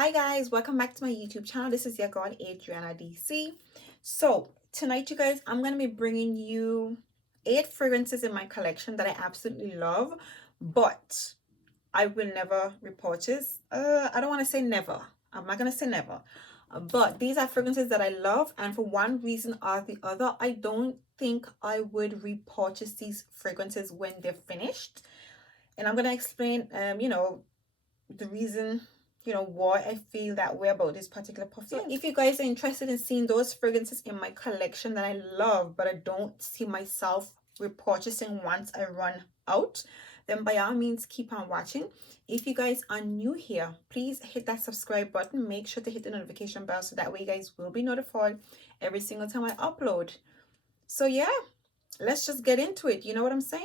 Hi guys, welcome back to my YouTube channel. This is your girl Adriana DC. So tonight, you guys, I'm gonna be bringing you 8 fragrances in my collection that I absolutely love, but I will never repurchase. I don't want to say never. I'm not gonna say never, but these are fragrances that I love, and for one reason or the other, I don't think I would repurchase these fragrances when they're finished. And I'm gonna explain, the reason, why I feel that way about this particular perfume. So if you guys are interested in seeing those fragrances in my collection that I love but I don't see myself repurchasing once I run out, then by all means keep on watching. If you guys are new here, please hit that subscribe button. Make sure to hit the notification bell so that way you guys will be notified every single time I upload. So yeah, let's just get into it. You know what I'm saying?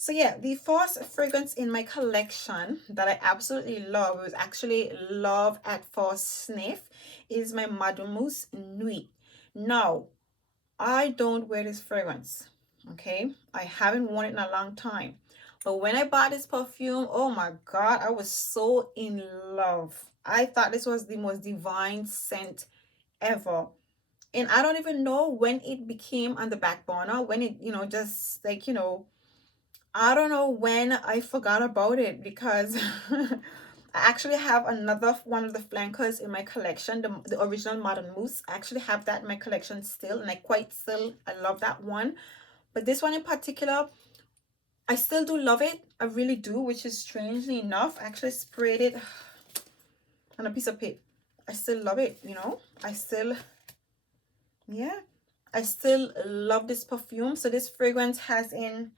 So yeah, the first fragrance in my collection that I absolutely love, it was actually love at first sniff, is my Muse Nuit. Now, I don't wear this fragrance, okay? I haven't worn it in a long time. But when I bought this perfume, oh my God, I was so in love. I thought this was the most divine scent ever. And I don't even know when it became on the back burner, when it, just like, I don't know when I forgot about it, because I actually have another one of the flankers in my collection, the original Modern Mousse. I actually have that in my collection still, and I love that one. But this one in particular, I still do love it. I really do, which is strangely enough. I actually sprayed it on a piece of paper. I still love it, I still love this perfume. So this fragrance has in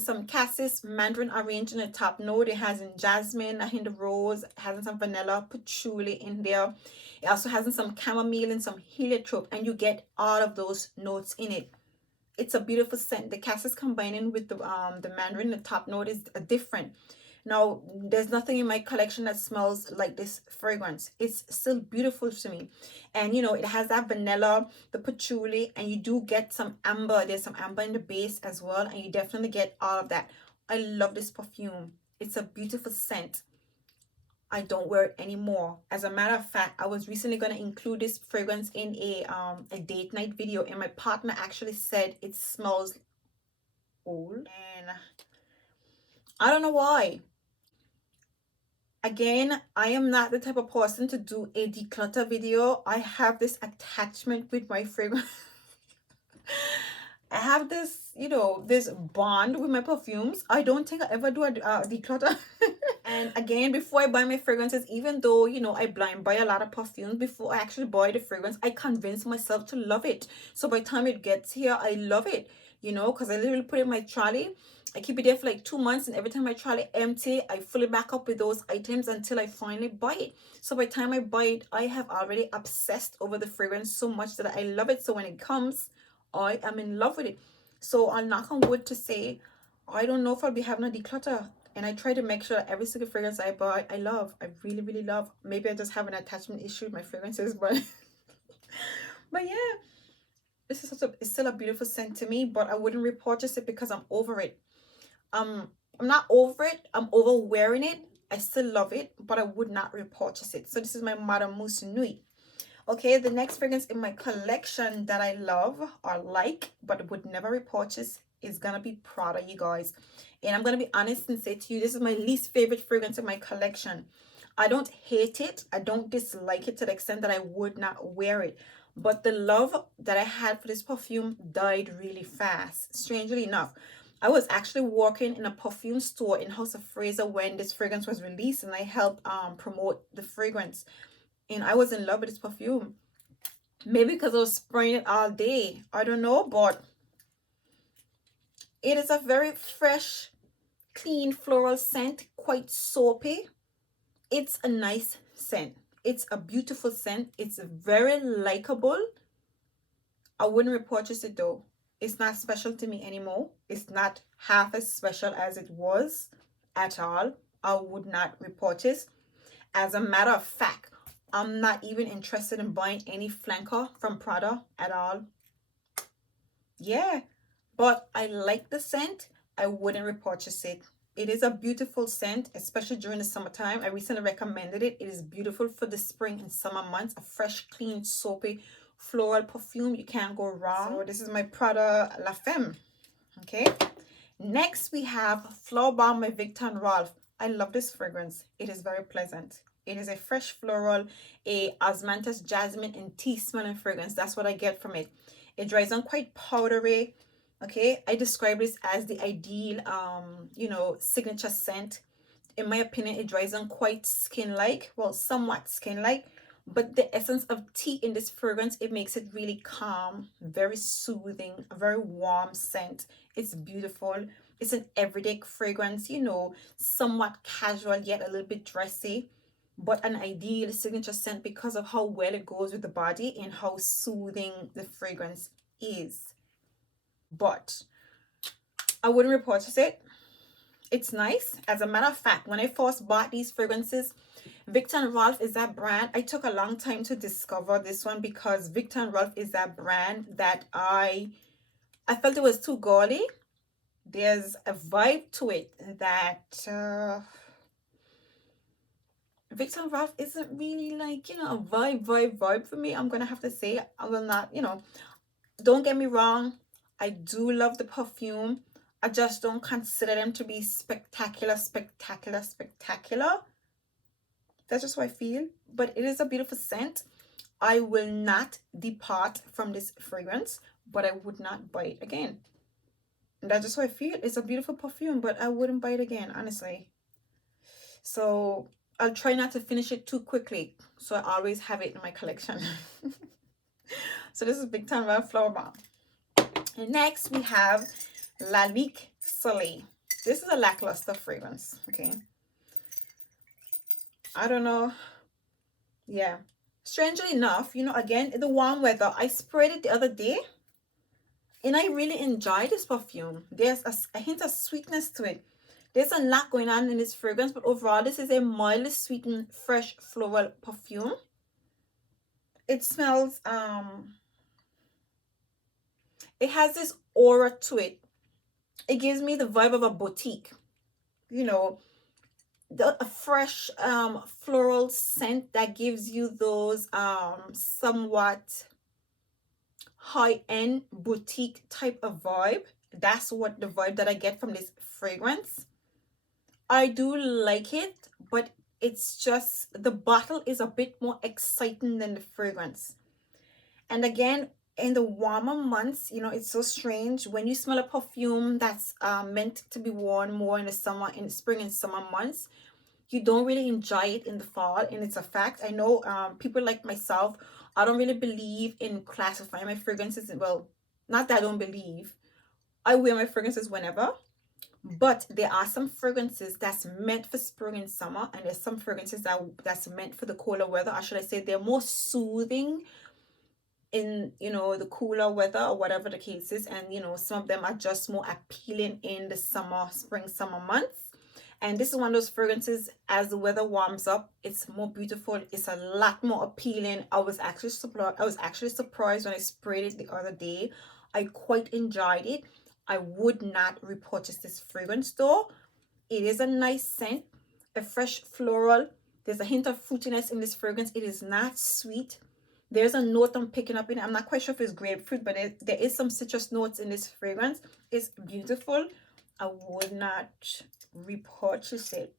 some cassis mandarin orange in the top note. It has in jasmine, a hint of rose, it has in some vanilla, patchouli in there. It also has in some chamomile and some heliotrope, and you get all of those notes in it. It's a beautiful scent. The cassis combining with the mandarin, the top note is different. Now, there's nothing in my collection that smells like this fragrance. It's still beautiful to me. And, it has that vanilla, the patchouli, and you do get some amber. There's some amber in the base as well, and you definitely get all of that. I love this perfume. It's a beautiful scent. I don't wear it anymore. As a matter of fact, I was recently going to include this fragrance in a date night video, and my partner actually said it smells old. And I don't know why. Again, I am not the type of person to do a declutter video. I have this attachment with my fragrance. I have this, this bond with my perfumes. I don't think I ever do a declutter. And again, before I buy my fragrances, even though, I blind buy a lot of perfumes, before I actually buy the fragrance, I convince myself to love it. So by the time it gets here, I love it, because I literally put it in my trolley. I keep it there for like 2 months, and every time my trolley empty, I fill it back up with those items until I finally buy it. So by the time I buy it, I have already obsessed over the fragrance so much that I love it. So when it comes, I am in love with it. So I'll knock on wood to say, I don't know if I'll be having a declutter. And I try to make sure that every single fragrance I buy, I love. I really, really love. Maybe I just have an attachment issue with my fragrances, but but yeah, this is it's still a beautiful scent to me, but I wouldn't repurchase it because I'm over it. I'm not over it. I'm over wearing it. I still love it, but I would not repurchase it. So this is my Madame Mousse Nuit. Okay, the next fragrance in my collection that I love or like, but would never repurchase, is gonna be Prada, you guys. And I'm gonna be honest and say to you, this is my least favorite fragrance in my collection. I don't hate it. I don't dislike it to the extent that I would not wear it. But the love that I had for this perfume died really fast, strangely enough. I was actually working in a perfume store in House of Fraser when this fragrance was released, and I helped promote the fragrance. And I was in love with this perfume. Maybe because I was spraying it all day. I don't know, but it is a very fresh, clean floral scent, quite soapy. It's a nice scent. It's a beautiful scent. It's very likable. I wouldn't repurchase it though. It's not special to me anymore. It's not half as special as it was at all. I would not repurchase. As a matter of fact, I'm not even interested in buying any flanker from Prada at all. Yeah, but I like the scent. I wouldn't repurchase it. It is a beautiful scent, especially during the summertime. I recently recommended it. It is beautiful for the spring and summer months. A fresh, clean, soapy, floral perfume. You can't go wrong. So this is my Prada La Femme. Okay. Next, we have Flower Bomb by Victor and Rolf. I love this fragrance. It is very pleasant. It is a fresh floral, a osmanthus, jasmine, and tea smelling fragrance. That's what I get from it. It dries on quite powdery. Okay, I describe this as the ideal, signature scent. In my opinion, it dries on quite skin-like, well, somewhat skin-like, but the essence of tea in this fragrance, it makes it really calm, very soothing, a very warm scent. It's beautiful. It's an everyday fragrance, somewhat casual yet a little bit dressy, but an ideal signature scent because of how well it goes with the body and how soothing the fragrance is. But I wouldn't repurchase it. It's nice. As a matter of fact, when I first bought these fragrances, Victor and Rolf is that brand. I took a long time to discover this one because Victor and Rolf is that brand that I felt it was too girly. There's a vibe to it that Victor and Rolf isn't really like, a vibe for me. I'm going to have to say, I will not, don't get me wrong. I do love the perfume. I just don't consider them to be spectacular. That's just how I feel. But it is a beautiful scent. I will not depart from this fragrance, but I would not buy it again. And that's just how I feel. It's a beautiful perfume, but I wouldn't buy it again, honestly. So I'll try not to finish it too quickly. So I always have it in my collection. So this is Victor and Rolf Flower Bomb. And next we have Lalique Soliel. This is a lackluster fragrance, okay? I don't know. Yeah. Strangely enough, again, the warm weather, I sprayed it the other day and I really enjoyed this perfume. There's a hint of sweetness to it. There's a lot going on in this fragrance, but overall, this is a mildly sweetened, fresh floral perfume. It smells, it has this aura to it. It gives me the vibe of a boutique, a fresh floral scent that gives you those somewhat high-end boutique type of vibe. That's what the vibe that I get from this fragrance. I do like it, but it's just the bottle is a bit more exciting than the fragrance. And again, in the warmer months, it's so strange when you smell a perfume that's meant to be worn more in the spring and summer months. You don't really enjoy it in the fall, and it's a fact. I know people like myself, I don't really believe in classifying my fragrances. Well, not that I don't believe. I wear my fragrances whenever, but there are some fragrances that's meant for spring and summer, and there's some fragrances that's meant for the colder weather. Or should I say they're more soothing in the cooler weather or whatever the case is, and some of them are just more appealing in the spring summer months. And this is one of those fragrances, as the weather warms up, it's more beautiful, it's a lot more appealing. I was actually surprised when I sprayed it the other day. I quite enjoyed it. I would not repurchase this fragrance though. It is a nice scent, a fresh floral. There's a hint of fruitiness in this fragrance. It is not sweet. There's a note I'm picking up in it. I'm not quite sure if it's grapefruit, but there is some citrus notes in this fragrance. It's beautiful. I would not repurchase it.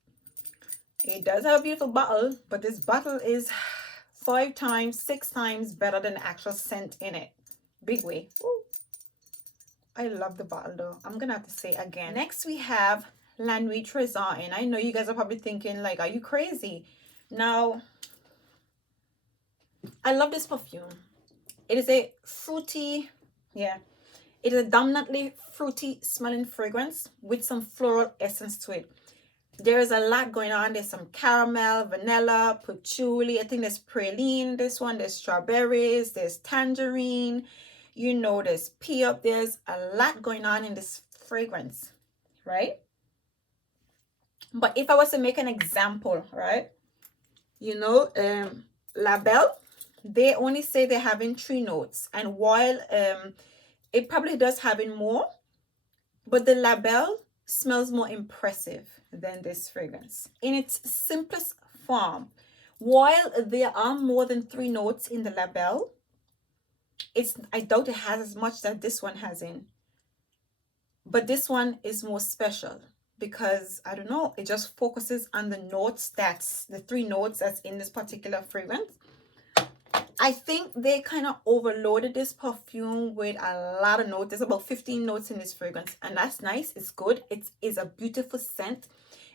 It does have a beautiful bottle, but this bottle is 5 times, 6 times better than the actual scent in it. Big way. Woo. I love the bottle though. I'm gonna have to say again. Next we have La Nuit Tresor, and I know you guys are probably thinking like, are you crazy? Now, I love this perfume. It is a fruity, it is a dominantly fruity smelling fragrance with some floral essence to it. There is a lot going on. There's some caramel, vanilla, patchouli. I think there's praline. This one, there's strawberries, there's tangerine. There's pear. There's a lot going on in this fragrance, right? But if I was to make an example, right? La Belle, they only say they're having 3 notes. And while it probably does having more, but the La Belle, smells more impressive than this fragrance. In its simplest form, while there are more than 3 notes in the label, I doubt it has as much that this one has in. But this one is more special because I don't know, it just focuses on the notes, that's the 3 notes that's in this particular fragrance. I think they kind of overloaded this perfume with a lot of notes. There's about 15 notes in this fragrance, and that's nice. It's good. It is a beautiful scent.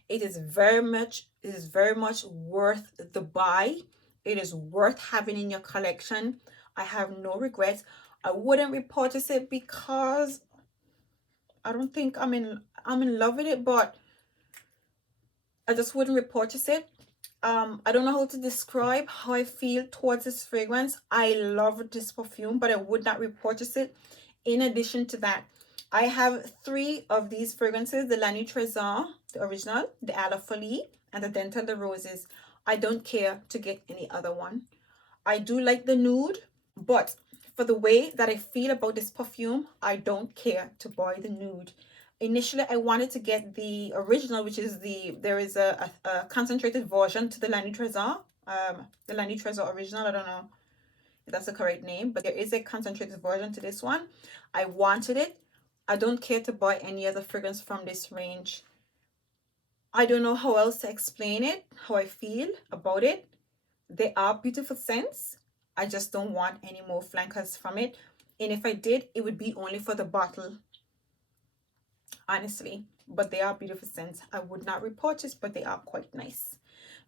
It is very much worth the buy. It is worth having in your collection. I have no regrets. I wouldn't repurchase it because I don't think I'm in love with it, but I just wouldn't repurchase it. I don't know how to describe how I feel towards this fragrance. I love this perfume, but I would not repurchase it. In addition to that, I have 3 of these fragrances: the La Nuit Tresor, the original, the A La Folie, and the Dental de Roses. I don't care to get any other one. I do like the nude, but for the way that I feel about this perfume, I don't care to buy the nude. Initially, I wanted to get the original, which is there is a concentrated version to the La Nuit Tresor. The La Nuit Tresor original, I don't know if that's the correct name, but there is a concentrated version to this one. I wanted it. I don't care to buy any other fragrance from this range. I don't know how else to explain it, how I feel about it. They are beautiful scents. I just don't want any more flankers from it. And if I did, it would be only for the bottle, honestly. But they are beautiful scents. I would not repurchase, but they are quite nice.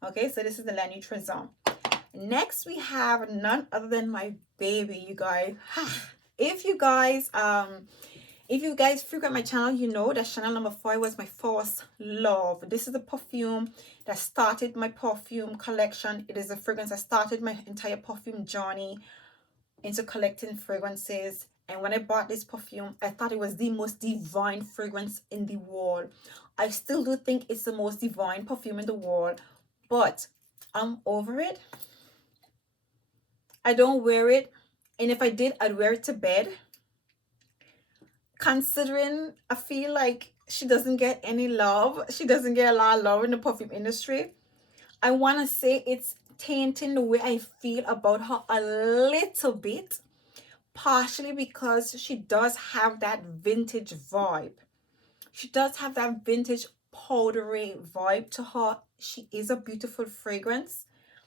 Okay, so this is the La Nuit Tresor. Next, we have none other than my baby, you guys. If you guys frequent my channel, you know that Chanel number 4 was my first love. This is the perfume that started my perfume collection. It is a fragrance that started my entire perfume journey into collecting fragrances. And when I bought this perfume, I thought it was the most divine fragrance in the world. I still do think it's the most divine perfume in the world, but I'm over it. I don't wear it, and if I did, I'd wear it to bed. Considering I feel like she doesn't get any love, she doesn't get a lot of love in the perfume industry, I want to say it's tainting the way I feel about her a little bit, partially because she does have that vintage vibe. She does have that vintage powdery vibe to her. She is a beautiful fragrance.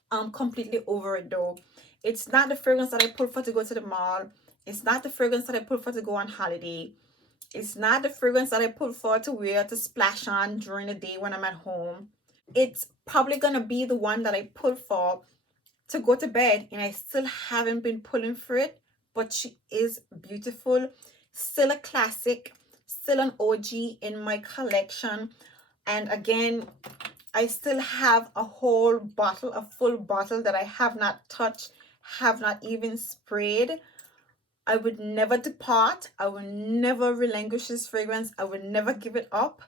I'm completely over it though. It's not the fragrance that I pull for to go to the mall. It's not the fragrance that I pull for to go on holiday. It's not the fragrance that I pull for to wear to splash on during the day when I'm at home. It's probably going to be the one that I pull for to go to bed, and I still haven't been pulling for it, but she is beautiful. Still a classic, still an OG in my collection. And again, I still have a whole bottle, a full bottle that I have not touched, have not even sprayed. I would never depart. I will never relinquish this fragrance. I would never give it up.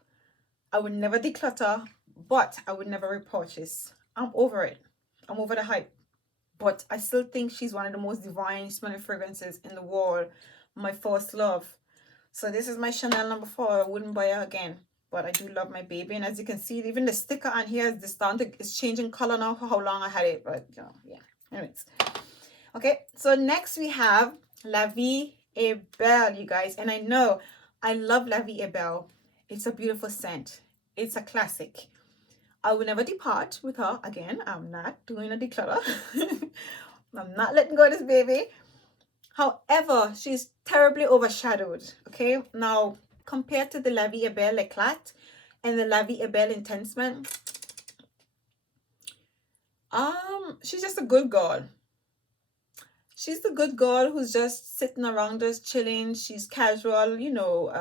I would never declutter, but I would never repurchase. I'm over it. I'm over the hype. But I still think she's one of the most divine smelling fragrances in the world. My first love. So this is my Chanel number 4. I wouldn't buy her again. But I do love my baby. And as you can see, even the sticker on here is changing color now for how long I had it. But yeah. Anyways. Okay, so next we have La Vie Est Belle, you guys. And I know I love La Vie Est Belle. It's a beautiful scent. It's a classic. I will never depart with her again. I'm not doing a declutter. I'm not letting go of this baby. However, she's terribly overshadowed. Okay, now compared to the La Vie Est Belle L'Eclat and the La Vie Est Belle Intensement, she's just a good girl. She's the good girl who's just sitting around us chilling. She's casual, you know,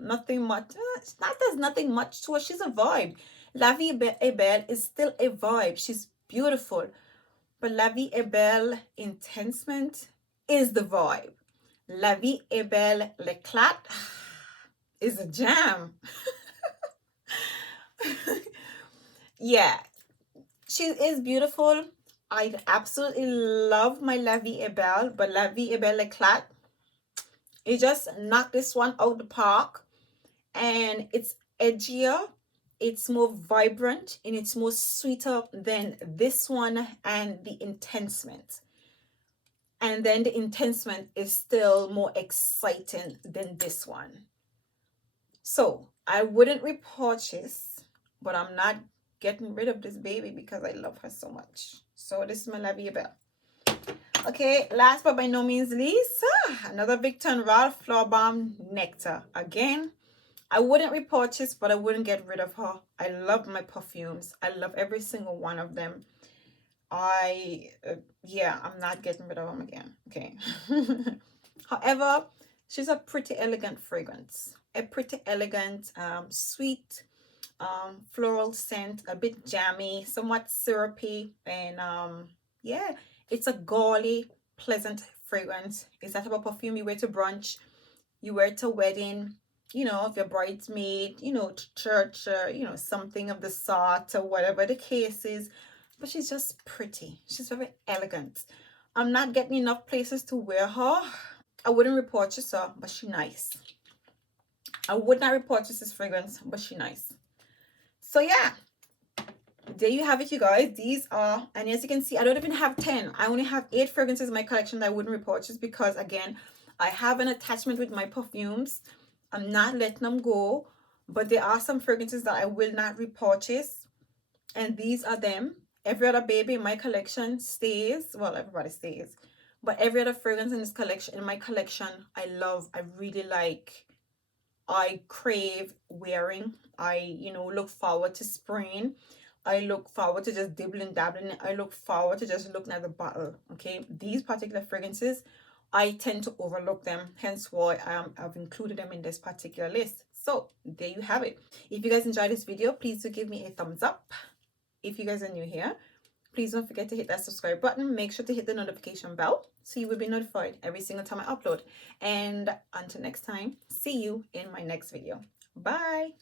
nothing much. It's not there's nothing much to her. She's a vibe. La Vie Est Belle is still a vibe. She's beautiful. But La Vie Est Belle Intensement is the vibe. La Vie Est Belle L'Eclat is a jam. Yeah, she is beautiful. I absolutely love my La Vie Est Belle, but La Vie Est Belle L'Eclat, it just knocked this one out the park. And it's edgier, it's more vibrant, and it's more sweeter than this one and the Intensement. And then the Intensement is still more exciting than this one. So I wouldn't repurchase, but I'm not getting rid of this baby because I love her so much. So this is my Vie Est Belle. Okay, last but by no means least, another Victor & Ralph Flower Bomb Nectar. Again, I wouldn't repurchase, but I wouldn't get rid of her. I love my perfumes. I love every single one of them. Yeah, I'm not getting rid of them again. Okay. However, she's a pretty elegant fragrance. A pretty elegant, sweet, floral scent, a bit jammy, somewhat syrupy, and yeah, it's a gaudy, pleasant fragrance. It's that type of perfume you wear to brunch, you wear to wedding, you know, if you're bridesmaid, you know, to church, you know, something of the sort, or whatever the case is. But she's just pretty. She's very elegant. I'm not getting enough places to wear her. I wouldn't repurchase her, but she's nice. I would not repurchase this fragrance, but she's nice. So yeah, there you have it, you guys. These are, and as you can see, I don't even have 10. I only have 8 fragrances in my collection that I wouldn't repurchase because, again, I have an attachment with my perfumes. I'm not letting them go, but there are some fragrances that I will not repurchase, and these are them. Every other baby in my collection stays. Well, everybody stays, but every other fragrance in this collection, in my collection, I love, I really like, I crave wearing. I, you know, look forward to spring. I look forward to just dibbling, dabbling. I look forward to just looking at the bottle. Okay, these particular fragrances, I tend to overlook them. Hence why I've included them in this particular list. So there you have it. If you guys enjoyed this video, please do give me a thumbs up. If you guys are new here, please don't forget to hit that subscribe button. Make sure to hit the notification bell so you will be notified every single time I upload. And until next time, see you in my next video. Bye.